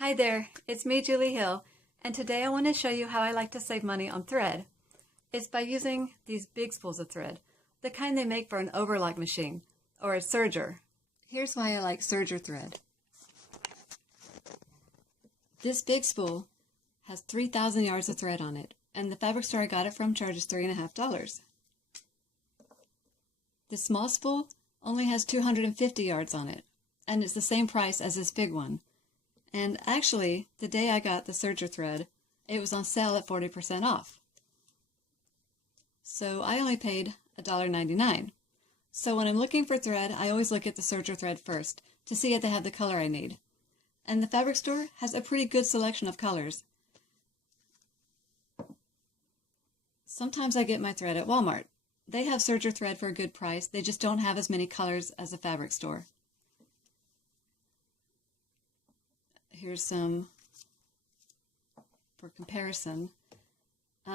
Hi there, it's me, Julie Hill, and today I want to show you how I like to save money on thread. It's by using these big spools of thread, the kind they make for an overlock machine, or a serger. Here's why I like serger thread. This big spool has 3,000 yards of thread on it, and the fabric store I got it from charges $3.50. This small spool only has 250 yards on it, and it's the same price as this big one. And actually, the day I got the serger thread, it was on sale at 40% off. So I only paid $1.99. So when I'm looking for thread, I always look at the serger thread first to see if they have the color I need. And the fabric store has a pretty good selection of colors. Sometimes I get my thread at Walmart. They have serger thread for a good price, they just don't have as many colors as the fabric store. Here's some for comparison.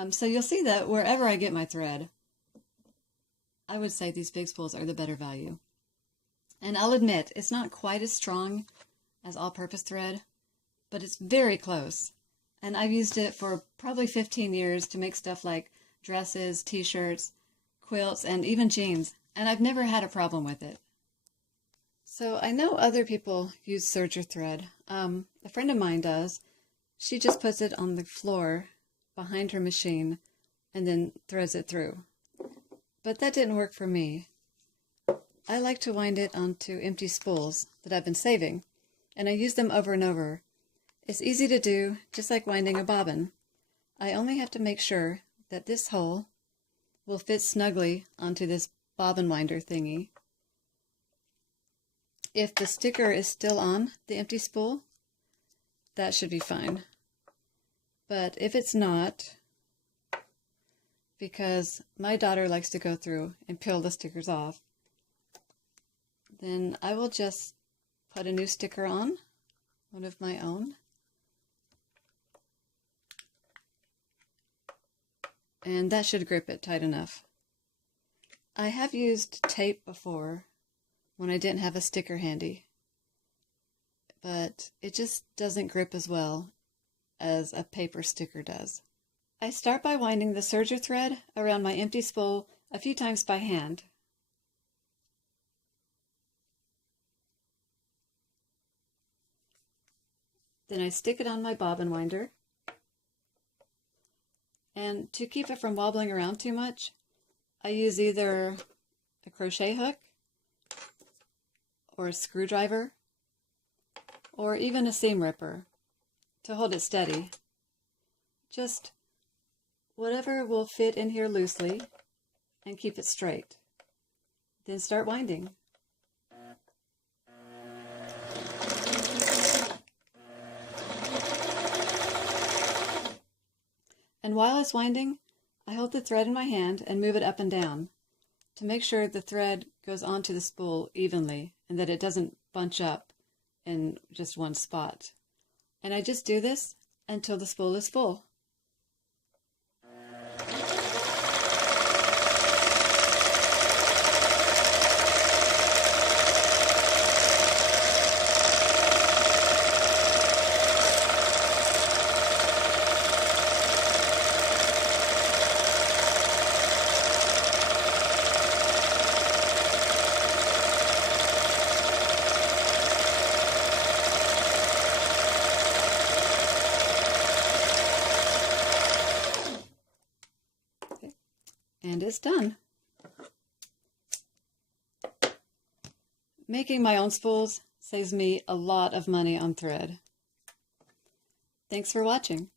So you'll see that wherever I get my thread, I would say these big spools are the better value. And I'll admit, it's not quite as strong as all-purpose thread, but it's very close. And I've used it for probably 15 years to make stuff like dresses, t-shirts, quilts, and even jeans, and I've never had a problem with it. So I know other people use serger thread. A friend of mine does. She just puts it on the floor behind her machine and then threads it through. But that didn't work for me. I like to wind it onto empty spools that I've been saving, and I use them over and over. It's easy to do, just like winding a bobbin. I only have to make sure that this hole will fit snugly onto this bobbin winder thingy. If the sticker is still on the empty spool, that should be fine. But if it's not, because my daughter likes to go through and peel the stickers off, then I will just put a new sticker on, one of my own. And that should grip it tight enough. I have used tape before when I didn't have a sticker handy, but it just doesn't grip as well as a paper sticker does. I start by winding the serger thread around my empty spool a few times by hand. Then I stick it on my bobbin winder, and to keep it from wobbling around too much, I use either a crochet hook or a screwdriver, or even a seam ripper to hold it steady. Just whatever will fit in here loosely and keep it straight. Then start winding. And while it's winding, I hold the thread in my hand and move it up and down to make sure the thread goes onto the spool evenly and that it doesn't bunch up in just one spot. And I just do this until the spool is full. And it's done. Making my own spools saves me a lot of money on thread. Thanks for watching.